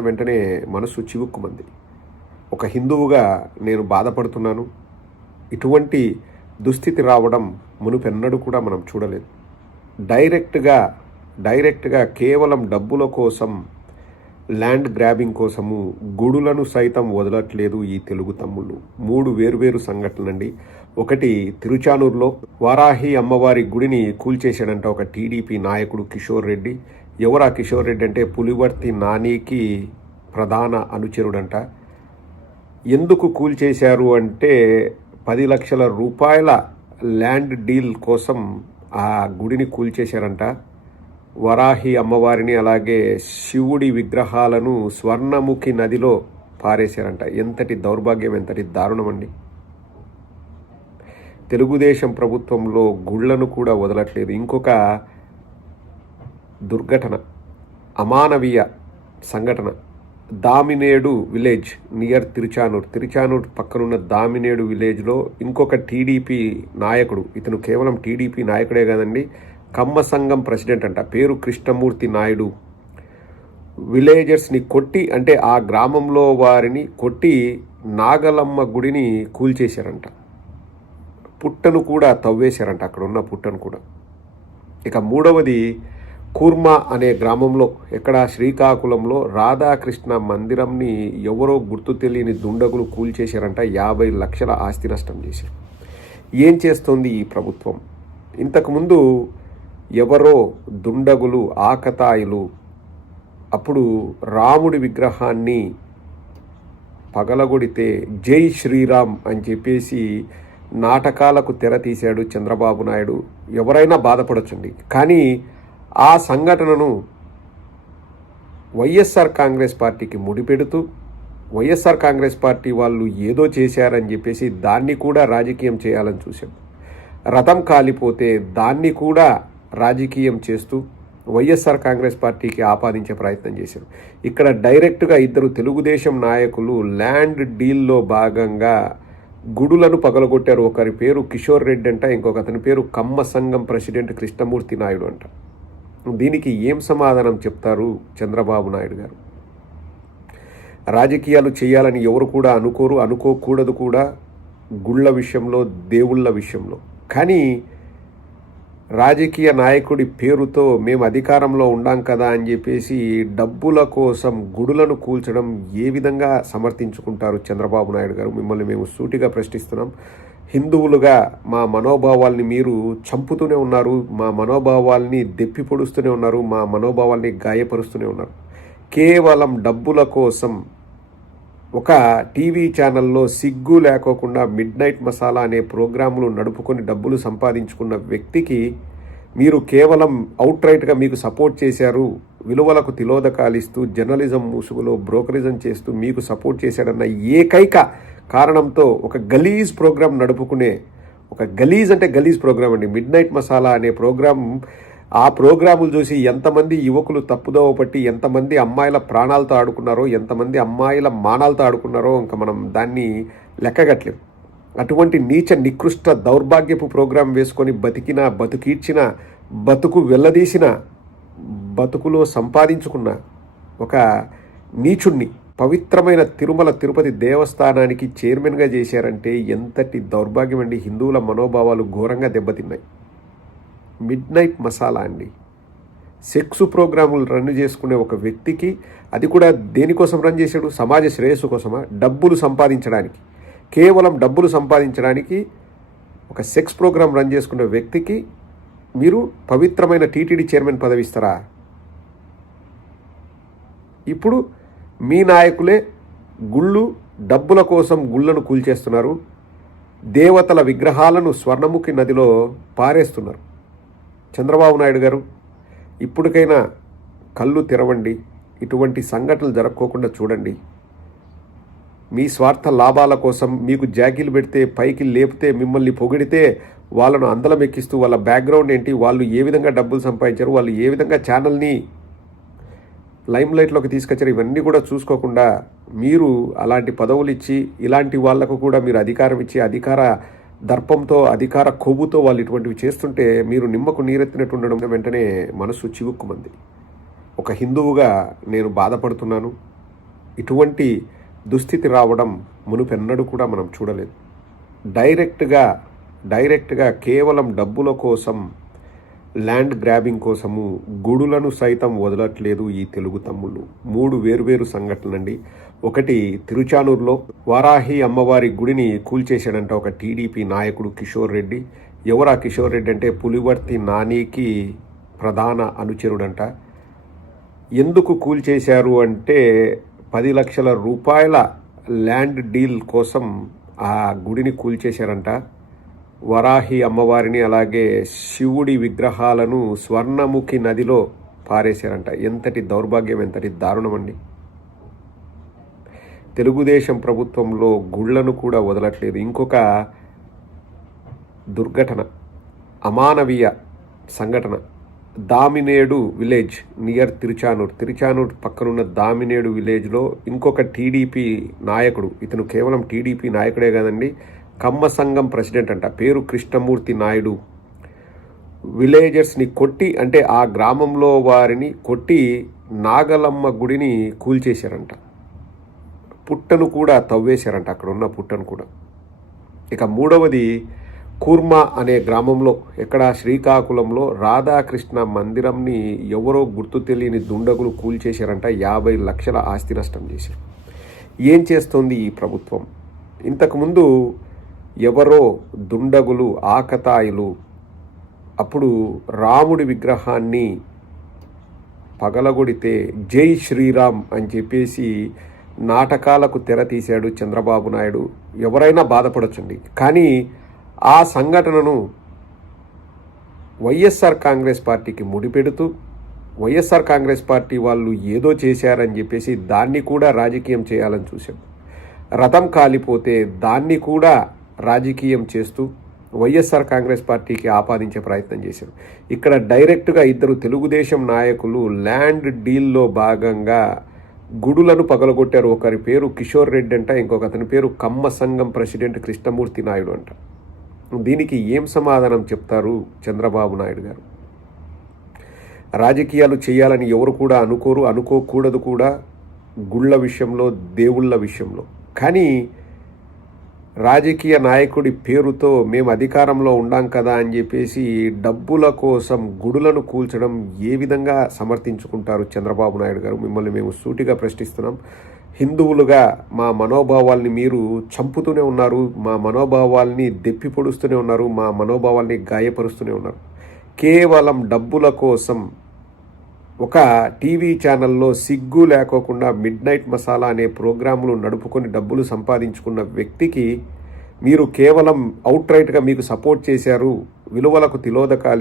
వెంటనే మనసు చివుక్కుమంది. ఒక హిందువుగా నేను బాధపడుతున్నాను. ఇటువంటి దుస్థితి రావడం మునుపెన్నడూ కూడా మనం చూడలేదు. డైరెక్ట్గా కేవలం డబ్బుల కోసం, ల్యాండ్ గ్రాబింగ్ కోసము గుడులను సైతం వదలట్లేదు ఈ తెలుగు తమ్ముళ్ళు. 3 వేరువేరు సంఘటనలండి. ఒకటి, తిరుచానూరులో వారాహి అమ్మవారి గుడిని కూల్చేశాడంట ఒక టీడీపీ నాయకుడు కిషోర్ రెడ్డి. ఎవరా కిషోర్ రెడ్డి అంటే పులివర్తి నానికి ప్రధాన అనుచరుడంట. ఎందుకు కూల్చేశారు అంటే 10 లక్షల రూపాయల ల్యాండ్ డీల్ కోసం ఆ గుడిని కూల్చేశారంట. వరాహి అమ్మవారిని అలాగే శివుడి విగ్రహాలను స్వర్ణముఖి నదిలో పారేశారంట. ఎంతటి దౌర్భాగ్యం, ఎంతటి దారుణం అండి. తెలుగుదేశం ప్రభుత్వంలో గుళ్లను కూడా వదలట్లేదు. ఇంకొక దుర్ఘటన, అమానవీయ సంఘటన, దామినేడు విలేజ్ నియర్ తిరుచానూర్ పక్కనున్న దామినేడు విలేజ్లో ఇంకొక టీడీపీ నాయకుడు, ఇతను కేవలం టీడీపీ నాయకుడే కాదండి, కమ్మ సంఘం ప్రెసిడెంట్ అంట, పేరు కృష్ణమూర్తి నాయుడు. విలేజర్స్ని కొట్టి, అంటే ఆ గ్రామంలో వారిని కొట్టి నాగలమ్మ గుడిని కూల్చేశారంట. పుట్టను కూడా తవ్వేశారంట, అక్కడ ఉన్న పుట్టను కూడా. ఇక మూడవది, కూర్మా అనే గ్రామంలో, ఎక్కడ శ్రీకాకుళంలో రాధాకృష్ణ మందిరంని ఎవరో గుర్తు తెలియని దుండగులు కూల్చేశారంట. 50 లక్షల ఆస్తి నష్టం చేశారు. ఏం చేస్తోంది ఈ ప్రభుత్వం? ఇంతకుముందు ఎవరో దుండగులు, ఆకతాయిలు అప్పుడు రాముడి విగ్రహాన్ని పగలగొడితే జై శ్రీరామ్ అని చెప్పేసి నాటకాలకు తెర తీశాడు చంద్రబాబు నాయుడు. ఎవరైనా బాధపడొచ్చండి. కానీ ఆ సంఘటనను వైఎస్ఆర్ కాంగ్రెస్ పార్టీకి ముడిపెడుతూ, వైఎస్ఆర్ కాంగ్రెస్ పార్టీ వాళ్ళు ఏదో చేశారని చెప్పేసి దాన్ని కూడా రాజకీయం చేయాలని చూశాం. రథం కాలిపోతే దాన్ని కూడా రాజకీయం చేస్తూ వైఎస్ఆర్ కాంగ్రెస్ పార్టీకి ఆపాదించే ప్రయత్నం చేశారు. ఇక్కడ డైరెక్ట్గా 2 తెలుగుదేశం నాయకులు ల్యాండ్ డీల్లో భాగంగా గుడులను పగలగొట్టారు. ఒకరి పేరు కిషోర్ రెడ్డి అంట, ఇంకొక అతని పేరు కమ్మ సంఘం ప్రెసిడెంట్ కృష్ణమూర్తి నాయుడు అంట. దీనికి ఏం సమాధానం చెప్తారు చంద్రబాబు నాయుడు గారు? రాజకీయాలు చేయాలని ఎవరు కూడా అనుకోకూడదు కూడా, గుళ్ళ విషయంలో, దేవుళ్ళ విషయంలో. కానీ రాజకీయ నాయకుడి పేరుతో మేము అధికారంలో ఉండాం కదా అని చెప్పేసి డబ్బుల కోసం గుడులను కూల్చడం ఏ విధంగా సమర్థించుకుంటారు చంద్రబాబు నాయుడు గారు? మిమ్మల్ని మేము సూటిగా ప్రశ్నిస్తున్నాం. హిందువులుగా మా మనోభావాల్ని మీరు చంపుతూనే ఉన్నారు, మా మనోభావాల్ని దెప్పి పొడుస్తూనే ఉన్నారు, మా మనోభావాల్ని గాయపరుస్తూనే ఉన్నారు. కేవలం డబ్బుల కోసం ఒక టీవీ ఛానల్లో సిగ్గు లేకోకుండా మిడ్ నైట్ మసాలా అనే ప్రోగ్రాములు నడుపుకొని డబ్బులు సంపాదించుకున్న వ్యక్తికి మీరు కేవలం అవుట్రైట్గా మీకు సపోర్ట్ చేశారు, విలువలకు తిలోదకాలిస్తూ జర్నలిజం ముసుగులో బ్రోకరిజం చేస్తూ మీకు సపోర్ట్ చేశాడన్న ఏకైక కారణంతో ఒక గలీజ్ ప్రోగ్రాం నడుపుకునే, ఒక గలీజ్ అంటే గలీజ్ ప్రోగ్రాం అండి, మిడ్ నైట్ మసాలా అనే ప్రోగ్రాం. ఆ ప్రోగ్రాములు చూసి ఎంతమంది యువకులు తప్పుదోవ పట్టి ఎంతమంది అమ్మాయిల ప్రాణాలతో ఆడుకున్నారో, ఎంతమంది అమ్మాయిల మానాలతో ఆడుకున్నారో ఇంకా మనం దాన్ని లెక్కగట్లేం. అటువంటి నీచ నికృష్ట దౌర్భాగ్యపు ప్రోగ్రాం వేసుకొని బతుకీడ్చిన, బతుకు వెళ్ళదీసిన, బతుకులో సంపాదించుకున్న ఒక నీచుణ్ణి పవిత్రమైన తిరుమల తిరుపతి దేవస్థానానికి చైర్మన్గా చేశారంటే ఎంతటి దౌర్భాగ్యం అండి. హిందువుల మనోభావాలు ఘోరంగా దెబ్బతిన్నాయి. మిడ్ నైట్ మసాలా అండి, సెక్స్ ప్రోగ్రాములు రన్ చేసుకునే ఒక వ్యక్తికి, అది కూడా దేనికోసం రన్ చేశాడు? సమాజ శ్రేయస్సు కోసమా? డబ్బులు సంపాదించడానికి, కేవలం డబ్బులు సంపాదించడానికి ఒక సెక్స్ ప్రోగ్రాం రన్ చేసుకునే వ్యక్తికి మీరు పవిత్రమైన టీటీడీ చైర్మన్ పదవి ఇస్తారా? ఇప్పుడు మీ నాయకులే డబ్బుల కోసం గుళ్ళను కూల్చేస్తున్నారు, దేవతల విగ్రహాలను స్వర్ణముఖి నదిలో పారేస్తున్నారు. చంద్రబాబు నాయుడు గారు, ఇప్పటికైనా కళ్ళు తెరవండి, ఇటువంటి సంఘటనలు జరగకోకుండా చూడండి. మీ స్వార్థ లాభాల కోసం మీకు జాకీలు పెడితే, పైకి లేపితే, మిమ్మల్ని పొగిడితే వాళ్ళను అందలం ఎక్కిస్తూ వాళ్ళ బ్యాక్గ్రౌండ్ ఏంటి, వాళ్ళు ఏ విధంగా డబ్బులు సంపాదించారు, వాళ్ళు ఏ విధంగా ఛానల్ని లైమ్ లైట్లోకి తీసుకొచ్చారు, ఇవన్నీ కూడా చూసుకోకుండా మీరు అలాంటి పదవులు ఇచ్చి ఇలాంటి వాళ్లకు కూడా మీరు అధికారం ఇచ్చి, అధికార దర్పంతో, అధికార కొవ్వుతో వాళ్ళు ఇటువంటివి చేస్తుంటే మీరు నిమ్మకు నీరెత్తినట్టు ఉండడం వెంటనే మనసు చివుక్కుమంది. ఒక హిందువుగా నేను బాధపడుతున్నాను. ఇటువంటి దుస్థితి రావడం మునుపెన్నడూ కూడా మనం చూడలేదు. డైరెక్ట్గా కేవలం డబ్బుల కోసం, ల్యాండ్ గ్రాబింగ్ కోసము గుడులను సైతం వదలట్లేదు ఈ తెలుగు తమ్ముళ్ళు. 3 వేరువేరు సంఘటనలండి. ఒకటి, తిరుచానూరులో వారాహి అమ్మవారి గుడిని కూల్చేశాడంట ఒక టీడీపీ నాయకుడు కిషోర్ రెడ్డి. ఎవరా కిషోర్ రెడ్డి అంటే పులివర్తి నానికి ప్రధాన అనుచరుడంట. ఎందుకు కూల్చేశారు అంటే 10 లక్షల రూపాయల ల్యాండ్ డీల్ కోసం ఆ గుడిని కూల్చేశారంట. వరాహి అమ్మవారిని అలాగే శివుడి విగ్రహాలను స్వర్ణముఖి నదిలో పారేశారంట. ఎంతటి దౌర్భాగ్యం, ఎంతటి దారుణం అండి. తెలుగుదేశం ప్రభుత్వంలో గుళ్లను కూడా వదలట్లేదు. ఇంకొక దుర్ఘటన, అమానవీయ సంఘటన, దామినేడు విలేజ్ నియర్ తిరుచానూర్ పక్కనున్న దామినేడు విలేజ్లో ఇంకొక టీడీపీ నాయకుడు, ఇతను కేవలం టీడీపీ నాయకుడే కాదండి, కమ్మ సంఘం ప్రెసిడెంట్ అంట, పేరు కృష్ణమూర్తి నాయుడు. విలేజర్స్ని కొట్టి, అంటే ఆ గ్రామంలో వారిని కొట్టి నాగలమ్మ గుడిని కూల్చేశారంట. పుట్టను కూడా తవ్వేశారంట, అక్కడ ఉన్న పుట్టను కూడా. ఇక మూడవది, కూర్మా అనే గ్రామంలో, ఎక్కడ శ్రీకాకుళంలో రాధాకృష్ణ మందిరంని ఎవరో గుర్తు తెలియని దుండగులు కూల్చేశారంట. 50 లక్షల ఆస్తి నష్టం చేశారు. ఏం చేస్తోంది ఈ ప్రభుత్వం? ఇంతకుముందు ఎవరో దుండగులు, ఆకతాయిలు అప్పుడు రాముడి విగ్రహాన్ని పగలగొడితే జై శ్రీరామ్ అని చెప్పేసి నాటకాలకు తెర తీశాడు చంద్రబాబు నాయుడు. ఎవరైనా బాధపడొచ్చండి, కానీ ఆ సంఘటనను వైఎస్ఆర్ కాంగ్రెస్ పార్టీకి ముడిపెడుతూ వైఎస్ఆర్ కాంగ్రెస్ పార్టీ వాళ్ళు ఏదో చేశారని చెప్పేసి దాన్ని కూడా రాజకీయం చేయాలని చూశాం. రథం కాలిపోతే దాన్ని కూడా రాజకీయం చేస్తూ వైఎస్ఆర్ కాంగ్రెస్ పార్టీకి ఆపాదించే ప్రయత్నం చేశారు. ఇక్కడ డైరెక్ట్గా 2 తెలుగుదేశం నాయకులు ల్యాండ్ డీల్లో భాగంగా గుడులను పగలగొట్టారు. ఒకరి పేరు కిషోర్ రెడ్డి అంట, ఇంకొక అతని పేరు కమ్మ సంఘం ప్రెసిడెంట్ కృష్ణమూర్తి నాయుడు అంట. దీనికి ఏం సమాధానం చెప్తారు చంద్రబాబు నాయుడు గారు? రాజకీయాలు చేయాలని ఎవరు కూడా అనుకోకూడదు కూడా, గుళ్ళ విషయంలో, దేవుళ్ళ విషయంలో. కానీ రాజకీయ నాయకుడి పేరుతో మేము అధికారంలో ఉండాం కదా అని చెప్పేసి డబ్బుల కోసం గుడులను కూల్చడం ఏ విధంగా సమర్థించుకుంటారు చంద్రబాబు నాయుడు గారు? మిమ్మల్ని మేము సూటిగా ప్రశ్నిస్తున్నాం. హిందువులుగా మా మనోభావాల్ని మీరు చంపుతూనే ఉన్నారు, మా మనోభావాల్ని దెప్పి పొడుస్తూనే ఉన్నారు, మా మనోభావాల్ని గాయపరుస్తూనే ఉన్నారు. కేవలం డబ్బుల కోసం ఒక టీవీ ఛానల్లో సిగ్గు లేకోకుండా మిడ్ నైట్ మసాలా అనే ప్రోగ్రాములు నడుపుకొని డబ్బులు సంపాదించుకున్న వ్యక్తికి మీరు కేవలం అవుట్ రైట్గా మీకు సపోర్ట్ చేశారు, విలువలకు తిలోదకాలు